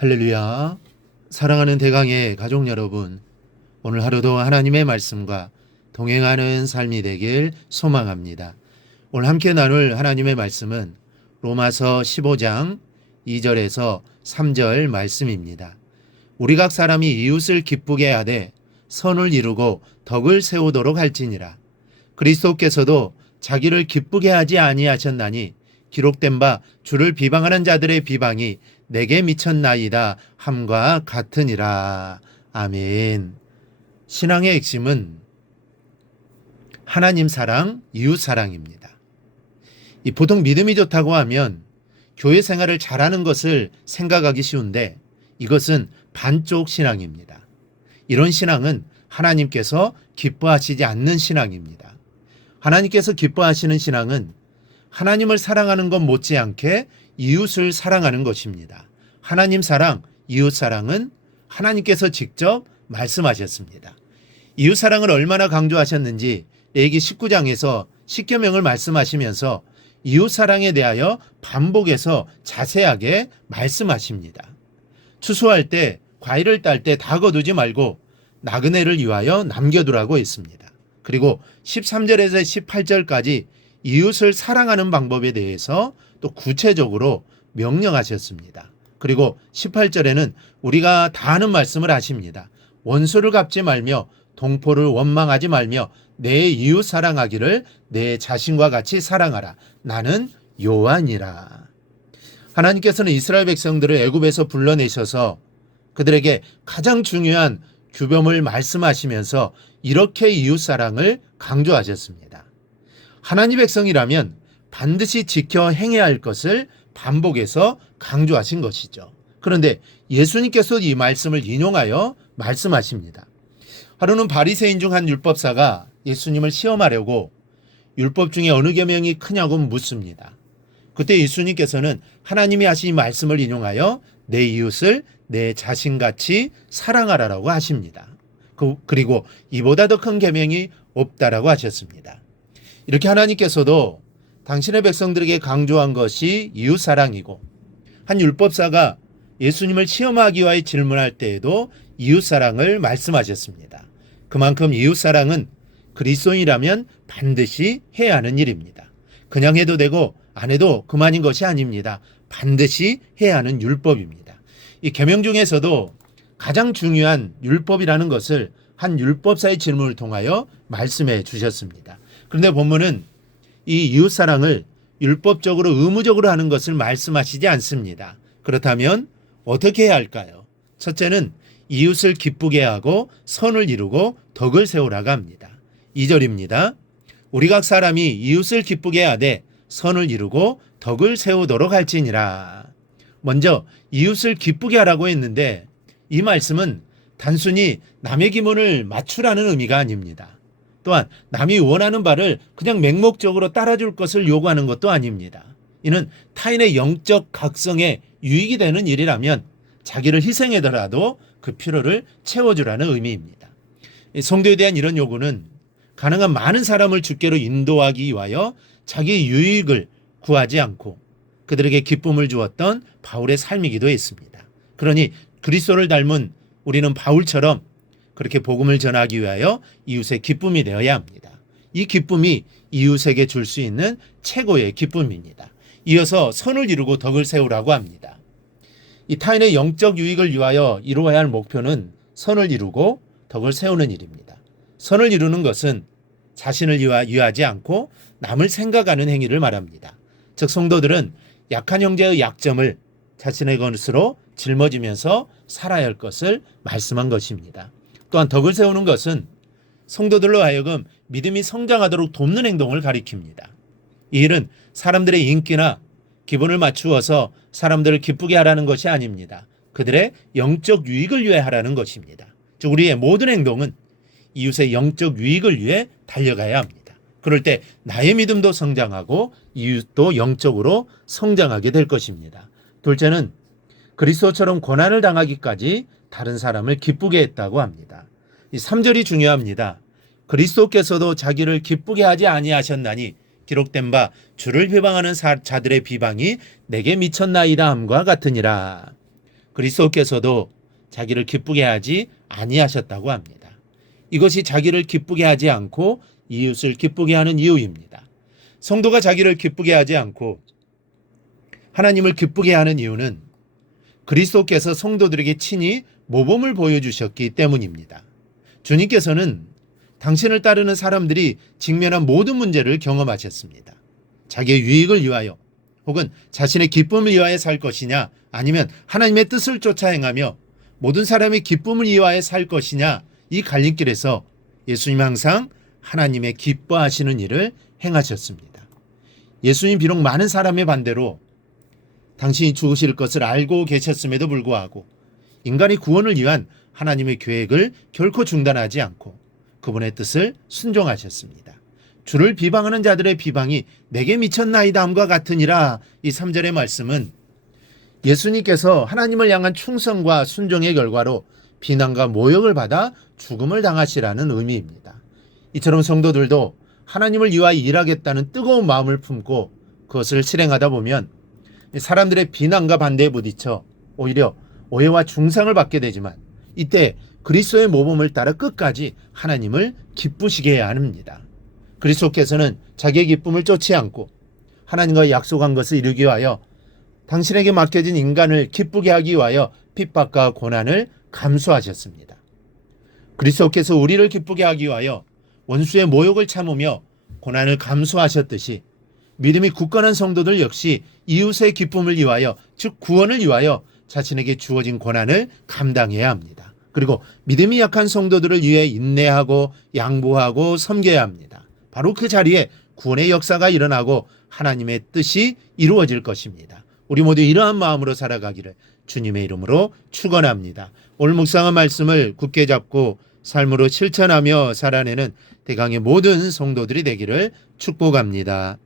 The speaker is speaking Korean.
할렐루야. 사랑하는 대강의 가족 여러분, 오늘 하루도 하나님의 말씀과 동행하는 삶이 되길 소망합니다. 오늘 함께 나눌 하나님의 말씀은 로마서 15장 2절에서 3절 말씀입니다. 우리 각 사람이 이웃을 기쁘게 하되 선을 이루고 덕을 세우도록 할지니라. 그리스도께서도 자기를 기쁘게 하지 아니하셨나니 기록된 바 주를 비방하는 자들의 비방이 내게 미쳤나이다 함과 같으니라. 아멘. 신앙의 핵심은 하나님 사랑, 이웃 사랑입니다. 보통 믿음이 좋다고 하면 교회 생활을 잘하는 것을 생각하기 쉬운데 이것은 반쪽 신앙입니다. 이런 신앙은 하나님께서 기뻐하시지 않는 신앙입니다. 하나님께서 기뻐하시는 신앙은 하나님을 사랑하는 것 못지않게 이웃을 사랑하는 것입니다. 하나님 사랑, 이웃 사랑은 하나님께서 직접 말씀하셨습니다. 이웃 사랑을 얼마나 강조하셨는지 레위기 19장에서 10계명을 말씀하시면서 이웃 사랑에 대하여 반복해서 자세하게 말씀하십니다. 추수할 때, 과일을 딸 때 다 거두지 말고 나그네를 위하여 남겨두라고 했습니다. 그리고 13절에서 18절까지 이웃을 사랑하는 방법에 대해서 또 구체적으로 명령하셨습니다. 그리고 18절에는 우리가 다 아는 말씀을 하십니다. 원수를 갚지 말며 동포를 원망하지 말며 내 이웃 사랑하기를 내 자신과 같이 사랑하라. 나는 여호와니라. 하나님께서는 이스라엘 백성들을 애굽에서 불러내셔서 그들에게 가장 중요한 규범을 말씀하시면서 이렇게 이웃 사랑을 강조하셨습니다. 하나님 백성이라면 반드시 지켜 행해야 할 것을 반복해서 강조하신 것이죠. 그런데 예수님께서 이 말씀을 인용하여 말씀하십니다. 하루는 바리새인 중 한 율법사가 예수님을 시험하려고 율법 중에 어느 계명이 크냐고 묻습니다. 그때 예수님께서는 하나님이 하신 이 말씀을 인용하여 내 이웃을 내 자신같이 사랑하라라고 하십니다. 그리고 이보다 더 큰 계명이 없다라고 하셨습니다. 이렇게 하나님께서도 당신의 백성들에게 강조한 것이 이웃 사랑이고 한 율법사가 예수님을 시험하기 위하여 질문할 때에도 이웃 사랑을 말씀하셨습니다. 그만큼 이웃 사랑은 그리스도인이라면 반드시 해야 하는 일입니다. 그냥 해도 되고 안 해도 그만인 것이 아닙니다. 반드시 해야 하는 율법입니다. 이 계명 중에서도 가장 중요한 율법이라는 것을 한 율법사의 질문을 통하여 말씀해 주셨습니다. 그런데 본문은 이 이웃 사랑을 율법적으로 의무적으로 하는 것을 말씀하시지 않습니다. 그렇다면 어떻게 해야 할까요? 첫째는 이웃을 기쁘게 하고 선을 이루고 덕을 세우라고 합니다. 2절입니다. 우리 각 사람이 이웃을 기쁘게 하되 선을 이루고 덕을 세우도록 할지니라. 먼저 이웃을 기쁘게 하라고 했는데 이 말씀은 단순히 남의 기분을 맞추라는 의미가 아닙니다. 또한 남이 원하는 바를 그냥 맹목적으로 따라줄 것을 요구하는 것도 아닙니다. 이는 타인의 영적 각성에 유익이 되는 일이라면 자기를 희생하더라도 그 필요를 채워주라는 의미입니다. 성도에 대한 이런 요구는 가능한 많은 사람을 주께로 인도하기 위하여 자기 유익을 구하지 않고 그들에게 기쁨을 주었던 바울의 삶이기도 했습니다. 그러니 그리스도를 닮은 우리는 바울처럼 그렇게 복음을 전하기 위하여 이웃의 기쁨이 되어야 합니다. 이 기쁨이 이웃에게 줄 수 있는 최고의 기쁨입니다. 이어서 선을 이루고 덕을 세우라고 합니다. 이 타인의 영적 유익을 위하여 이루어야 할 목표는 선을 이루고 덕을 세우는 일입니다. 선을 이루는 것은 자신을 위하지 않고 남을 생각하는 행위를 말합니다. 즉 성도들은 약한 형제의 약점을 자신의 것으로 짊어지면서 살아야 할 것을 말씀한 것입니다. 또한 덕을 세우는 것은 성도들로 하여금 믿음이 성장하도록 돕는 행동을 가리킵니다. 이 일은 사람들의 인기나 기분을 맞추어서 사람들을 기쁘게 하라는 것이 아닙니다. 그들의 영적 유익을 위해 하라는 것입니다. 즉 우리의 모든 행동은 이웃의 영적 유익을 위해 달려가야 합니다. 그럴 때 나의 믿음도 성장하고 이웃도 영적으로 성장하게 될 것입니다. 둘째는 그리스도처럼 고난을 당하기까지 다른 사람을 기쁘게 했다고 합니다. 이 3절이 중요합니다. 그리스도께서도 자기를 기쁘게 하지 아니하셨나니 기록된 바 주를 비방하는 자들의 비방이 내게 미쳤나이다 함과 같으니라. 그리스도께서도 자기를 기쁘게 하지 아니하셨다고 합니다. 이것이 자기를 기쁘게 하지 않고 이웃을 기쁘게 하는 이유입니다. 성도가 자기를 기쁘게 하지 않고 하나님을 기쁘게 하는 이유는 그리스도께서 성도들에게 친히 모범을 보여주셨기 때문입니다. 주님께서는 당신을 따르는 사람들이 직면한 모든 문제를 경험하셨습니다. 자기의 유익을 위하여 혹은 자신의 기쁨을 위하여 살 것이냐, 아니면 하나님의 뜻을 쫓아 행하며 모든 사람의 기쁨을 위하여 살 것이냐, 이 갈림길에서 예수님 항상 하나님의 기뻐하시는 일을 행하셨습니다. 예수님 비록 많은 사람의 반대로 당신이 죽으실 것을 알고 계셨음에도 불구하고 인간의 구원을 위한 하나님의 계획을 결코 중단하지 않고 그분의 뜻을 순종하셨습니다. 주를 비방하는 자들의 비방이 내게 미쳤나이다 함과 같으니라. 이 3절의 말씀은 예수님께서 하나님을 향한 충성과 순종의 결과로 비난과 모욕을 받아 죽음을 당하시라는 의미입니다. 이처럼 성도들도 하나님을 위하여 일하겠다는 뜨거운 마음을 품고 그것을 실행하다 보면 사람들의 비난과 반대에 부딪혀 오히려 오해와 중상을 받게 되지만, 이때 그리스도의 모범을 따라 끝까지 하나님을 기쁘시게 해야 합니다. 그리스도께서는 자기의 기쁨을 쫓지 않고 하나님과 약속한 것을 이루기 위하여 당신에게 맡겨진 인간을 기쁘게 하기 위하여 핍박과 고난을 감수하셨습니다. 그리스도께서 우리를 기쁘게 하기 위하여 원수의 모욕을 참으며 고난을 감수하셨듯이 믿음이 굳건한 성도들 역시 이웃의 기쁨을 위하여, 즉 구원을 위하여 자신에게 주어진 고난을 감당해야 합니다. 그리고 믿음이 약한 성도들을 위해 인내하고 양보하고 섬겨야 합니다. 바로 그 자리에 구원의 역사가 일어나고 하나님의 뜻이 이루어질 것입니다. 우리 모두 이러한 마음으로 살아가기를 주님의 이름으로 축원합니다. 오늘 묵상한 말씀을 굳게 잡고 삶으로 실천하며 살아내는 대강의 모든 성도들이 되기를 축복합니다.